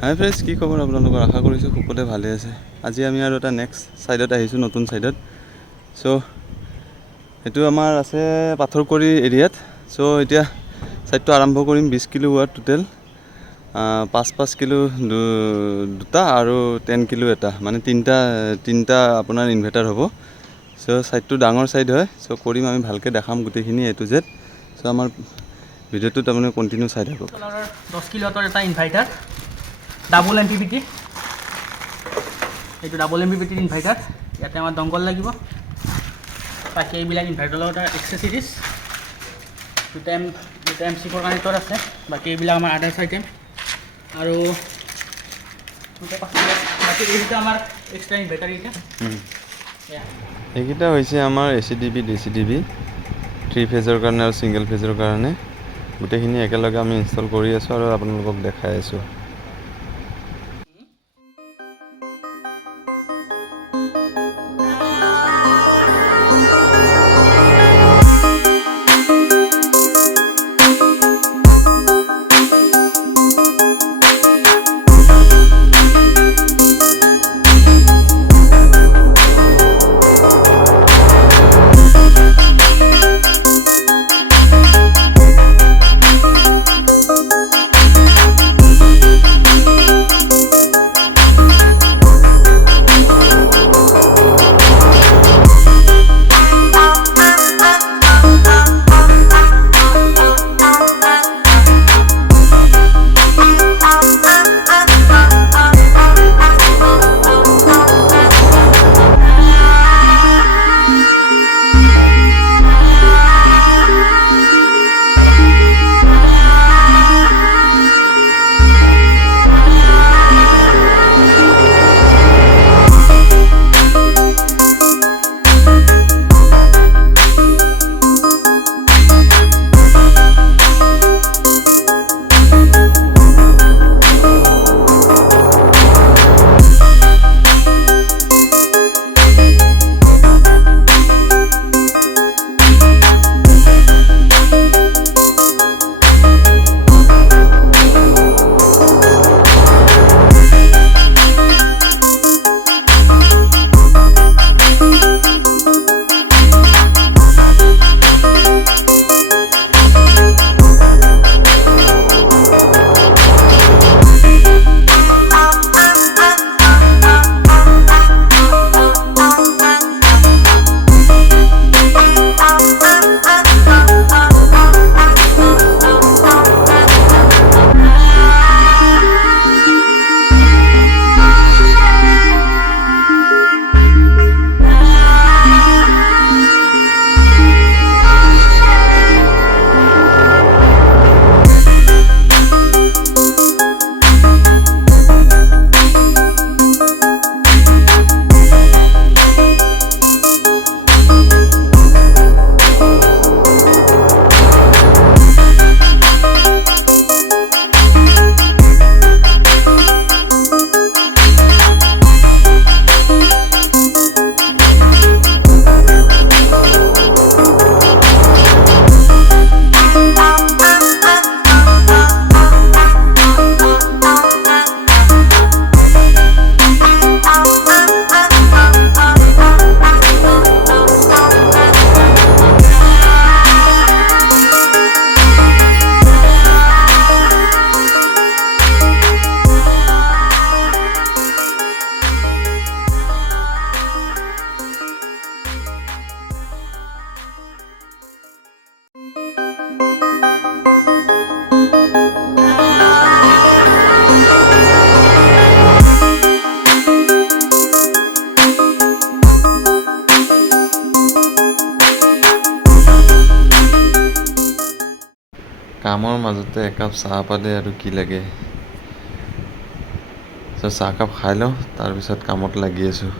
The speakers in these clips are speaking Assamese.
হাই ফ্ৰেণ্ডছ, কি খবৰ আপোনালোকৰ? আশা কৰিছোঁ সকলোৱে ভালে আছে। আজি আমি আৰু এটা নেক্সট ছাইডত আহিছোঁ, নতুন ছাইডত। চ' সেইটো আমাৰ আছে পাথৰকুৰি এৰিয়াত। চ' এতিয়া ছাইডটো আৰম্ভ কৰিম। 20 কিলো ৱাট টোটেল, 5 কিলো দুটা আৰু 10 কিলো এটা, মানে তিনিটা আপোনাৰ ইনভাৰ্টাৰ হ'ব। চ' ছাইডটো ডাঙৰ ছাইড হয়। চ' কৰিম, আমি ভালকৈ দেখাম গোটেইখিনি A to Z। চ' আমাৰ ভিডিঅ'টো তাৰমানে কণ্টিনিউ চাই থাকক। 10 কিলো ৱাটৰ এটা ইনভাৰ্টাৰ, ডাবল MPPT। এইটো ডাবল MPPT ইনভাৰ্টাৰ। ইয়াতে আমাৰ দংকল লাগিব, বাকী এইবিলাক ইনভাৰ্টাৰৰ লগত এক্সেচৰিজ। দুটা MC4 কানেক্টৰ আছে, বাকী এইবিলাক আমাৰ আদাৰ্ছ আইটেম। আৰু বাকী এইকেইটা আমাৰ এক্সট্ৰা ইনভাৰ্টাৰ। এইকেইটা হৈছে আমাৰ ACDB DCDB 3 ফেজৰ কাৰণে আৰু ছিংগল ফেজৰ কাৰণে। গোটেইখিনি একেলগে আমি ইনষ্টল কৰি আছোঁ আৰু আপোনালোকক দেখাই আছোঁ। কামৰ মাজতে একাপ চাহ পালে আৰু কি লাগে। চাহকাপ খাই লওঁ, তাৰপিছত কামত লাগি আছোঁ।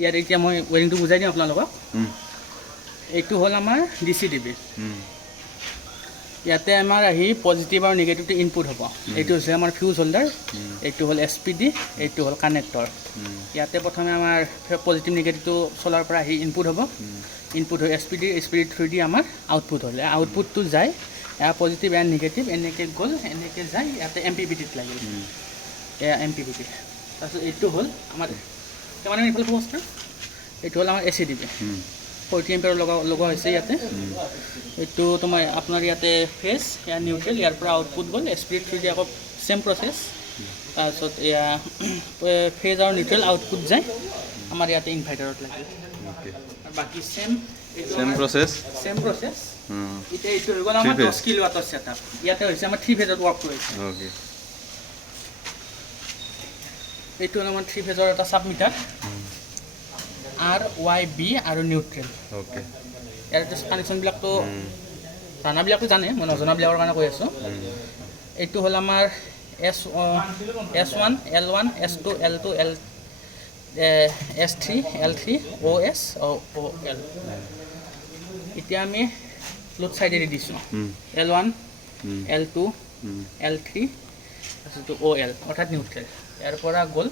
ইয়াত এতিয়া মই ৱেৰিংটো বুজাই দিম আপোনালোকক এইটো হ'ল আমাৰ DCDB ইয়াতে আমাৰ আহি পজিটিভ আৰু নিগেটিভটো ইনপুট হ'ব এইটো হৈছে আমাৰ ফিউজ হোল্ডাৰ এইটো হ'ল SPD এইটো হ'ল কানেক্টৰ ইয়াতে প্ৰথমে আমাৰ পজিটিভ নিগেটিভটো চলাৰ পৰা আহি ইনপুট হ'ব ইনপুট হৈ SPD থ্ৰু দি আমাৰ আউটপুট হ'ল আউটপুটটো যায় এয়া পজিটিভ এণ্ড নিগেটিভ এনেকৈ গ'ল এনেকৈ যায় ইয়াতে MPPTত লাগিল এয়া MPPT তাৰপিছত এইটো হ'ল আমাৰ কিমান এইফালে পোষ্টাৰ এইটো হ'ল আমাৰ ACDB 40 এম্পিয়াৰ লগোৱা হৈছে ইয়াতে এইটো তোমাৰ আপোনাৰ ইয়াতে ফেজ ইয়াৰ নিউট্ৰেল ইয়াৰ পৰা আউটপুট গ'ল SPD থ্ৰু দি আকৌ চেম প্ৰচেছ তাৰপিছত এয়া ফেজ আৰু নিউট্ৰেল আউটপুট যায় আমাৰ ইয়াতে ইনভাৰ্টাৰত লাগিল বাকি চেম প্ৰচেছ এতিয়া এইটো হৈ গ'ল আমাৰ 10 কিলোৱাটৰ ছেটআপ ইয়াতে হৈছে আমাৰ 3 ফেজত ৱৰ্ক কৰিছে এইটো হ'ল আমাৰ 3 ফেজৰ এটা ছাবমিটাৰ RYB আৰু নিউট্ৰেল ইয়াৰ কানেকশ্যনবিলাকতো জানাবিলাকতো জানে মই নজনাবিলাকৰ কাৰণে কৈ আছোঁ এইটো হ'ল আমাৰ S1 L1 S2 L2 S3 L3 OS OL এতিয়া আমি লোড চাইডেদি দিছোঁ L1 L2 L3 তাৰপিছত OL অৰ্থাৎ নিউট্ৰেল ইয়াৰ পৰা গ'ল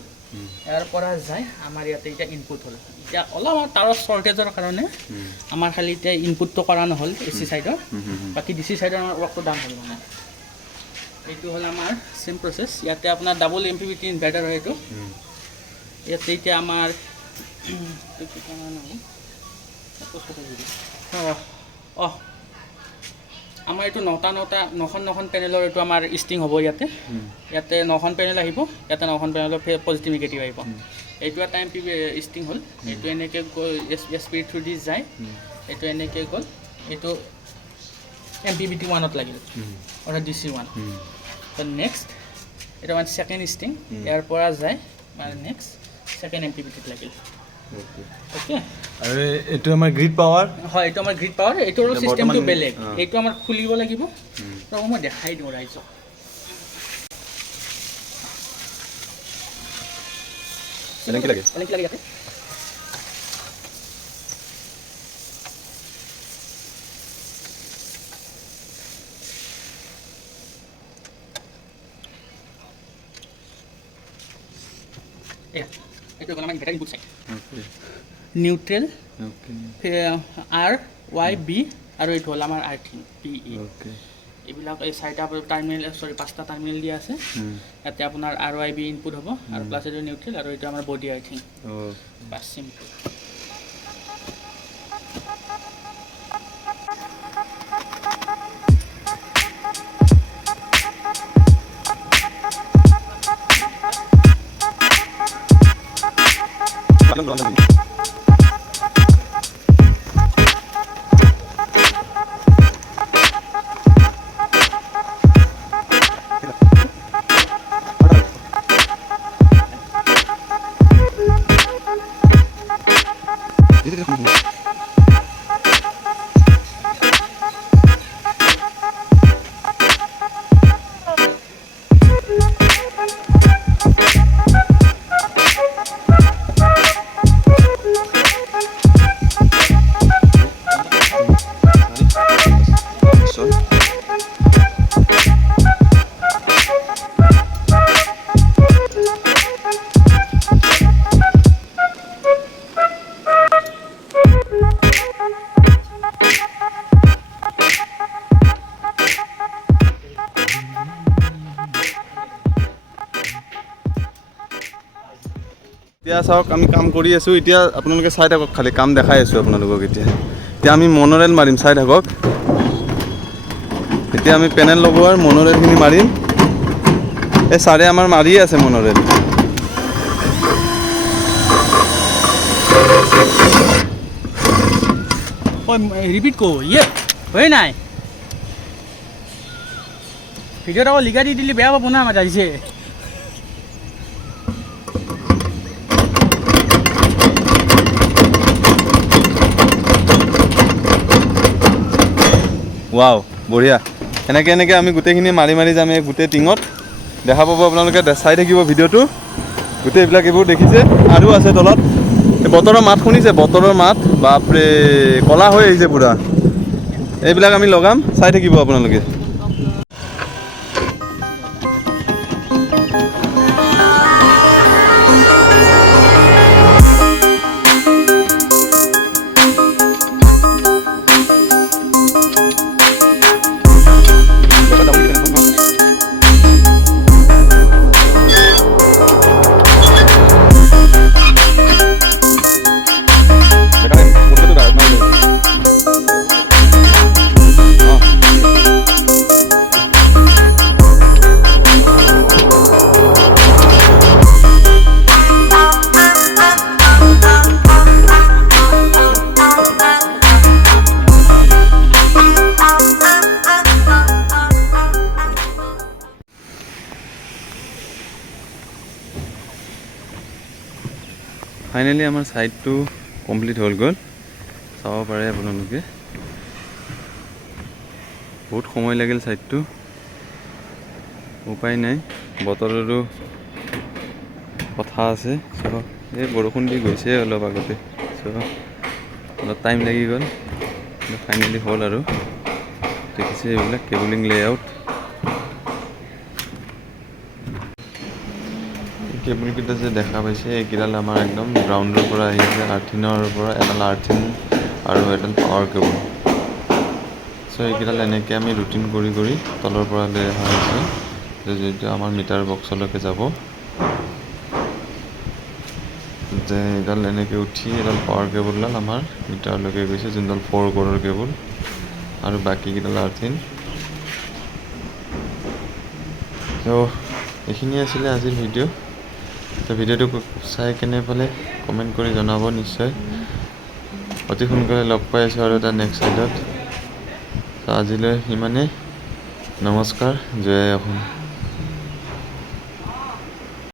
ইয়াৰ পৰা যায় আমাৰ ইয়াতে এতিয়া ইনপুট হ'ল এতিয়া অলপ তাৰৰ শ্বৰ্টেজৰ কাৰণে আমাৰ খালি এতিয়া ইনপুটটো কৰা নহ'ল AC চাইডৰ বাকী DC চাইডৰ আমাৰ ৱৰ্কটো ডাউন হ'ল মানে এইটো হ'ল আমাৰ চেম প্ৰচেছ ইয়াতে আপোনাৰ ডাবল MPPT ইনভাৰ্টাৰ হয় এইটো ইয়াতে এতিয়া আমাৰ আমাৰ এইটো 9খন পেনেলৰ এইটো আমাৰ ষ্টিং হ'ব ইয়াতে 9খন পেনেল আহিব ইয়াতে 9খন পেনেলৰ পজিটিভ নিগেটিভ আহিব এইটো এটা MPP ষ্টিং হ'ল এইটো এনেকৈ গৈ SPD থ্ৰু দি যায় এইটো এনেকৈ গ'ল এইটো MPPT 1ত লাগিল অৰ্থাৎ DC1 নেক্সট এইটো আমাৰ ছেকেণ্ড ষ্টিং ইয়াৰ পৰা যায় মানে নেক্সট ছেকেণ্ড MPPTত লাগিল ওকে আৰু এইটো আমাৰ গ্ৰিড পাৱাৰ হয় এইটো আমাৰ গ্ৰিড পাৱাৰ এইটোৰ চিষ্টেমটো বেলেগ এইটো আমাৰ খুলিব লাগিব ৰ'ব মই দেখাই দিওঁ ৰাইজক এনেকৈ লাগে ইয়াতে এইটো হ'ল আমাৰ inverter input side neutral RYB আৰু এইটো হ'ল আমাৰ আৰ্থিং PE এইবিলাক এই 5টা টাৰ্মিনেল দিয়া আছে ইয়াতে আপোনাৰ RYB ইনপুট হ'ব আৰু প্লাছ এইটো নিউট্ৰেল আৰু এইটো আমাৰ বডি আৰ্থিং বাছ চিম্পল এতিয়া চাওক আমি কাম কৰি আছোঁ এতিয়া আপোনালোকে চাই থাকক খালি কাম দেখাই আছোঁ আপোনালোকক এতিয়া আমি মনোৰেল মাৰিম চাই থাকক এতিয়া আমি পেনেল লগোৱাৰ মনোৰেলখিনি মাৰিম এই ছাৰে আমাৰ মাৰিয়ে আছে মনোৰেল ৰিপিট কৰো হয় নাই ভিডিঅ'ত আকৌ লিখা দি দিলে বেয়া পাব না আমাৰ আহিছে ৱাও বঢ়িয়া এনেকৈ আমি গোটেইখিনি মাৰি যাম এই গোটেই টিঙত দেখা পাব আপোনালোকে চাই থাকিব ভিডিঅ'টো গোটেই এইবিলাক এইবোৰ দেখিছে আৰু আছে তলত এই বতৰৰ মাত শুনিছে? বতৰৰ মাত বাপৰে, ক'লা হৈ আহিছে পুৰা। এইবিলাক আমি লগাম, চাই থাকিব আপোনালোকে। ফাইনেলি আমাৰ ছাইডটো কমপ্লিট হৈ গ'ল, চাব পাৰে আপোনালোকে। বহুত সময় লাগিল ছাইডটো, উপায় নাই, বতৰৰো কথা আছে। চ' এই বৰষুণ দি গৈছে অলপ আগতে, চ' অলপ টাইম লাগি গ'ল, ফাইনেলি হ'ল আৰু। দেখিছে এইবিলাক কেবলিং লেআউট। কেবলকেইটা যে দেখা পাইছে, এইকেইডাল আমাৰ একদম গ্ৰাউণ্ডৰ পৰা আহিছে, আৰ্থিনৰ পৰা এডাল আৰ্থিন আৰু এডাল পাৱাৰ কেবল। চ' এইকেইডাল এনেকৈ আমি ৰুটিন কৰি কৰি তলৰ পৰা লৈ অহা হৈছে, যিটো আমাৰ মিটাৰ বক্সলৈকে যাব। যে এইডাল এনেকৈ উঠি এডাল পাৱাৰ কেবলডাল আমাৰ মিটাৰলৈকে গৈছে, যোনডাল 4 ক'ৰৰ কেবল, আৰু বাকীকেইডাল আৰ্থিন। চ' এইখিনি আছিলে আজিৰ ভিডিঅ'। তো ভিডিঅ'টো চাই কেনে পালে কমেণ্ট কৰি জনাব নিশ্চয়। অতি সোনকালে লগ পাই আছোঁ আৰু এটা নেক্সট ছাইডত। তো আজিলৈ ইমানেই, নমস্কাৰ, জয় অসম।